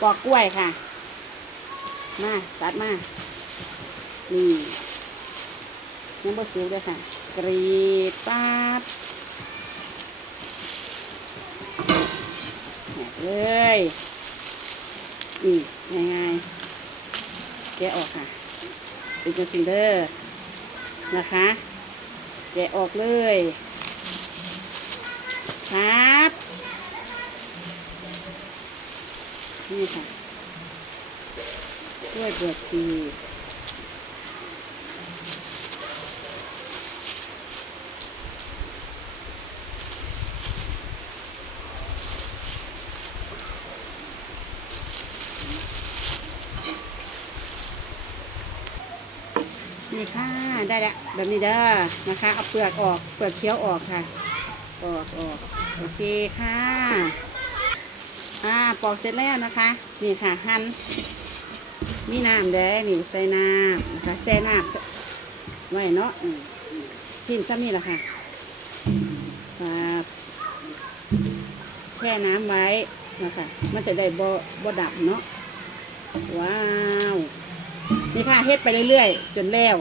ปอกกล้วยค่ะ มาตัดมา นี่ยังบ่สูงด้วยค่ะ กรีดปัดแหกเลยนี่ง่ายๆแกะออกค่ะเป็นจังสิเดอร์นะคะ แกะออกเลยครับ นี่ค่ะกล้วยบวชชีนี่ค่ะได้แล้วแบบนี้เด้อนะคะเอาเปลือกออกเปลือกเคี้ยวออกค่ะ ออกออกโอเคค่ะ ปอกเสร็จแล้วนะคะ นี่ค่ะหั่นมีน้ำแดงนี่ใส่น้ำนะคะแช่น้ำไว้เนาะทิ้มซ้ำนี่แหละค่ะแช่น้ำไว้นะคะมันจะได้บ่บ่ดับเนาะว้าว นี่ค่ะเฮ็ดไปเรื่อยๆ จนแล้ว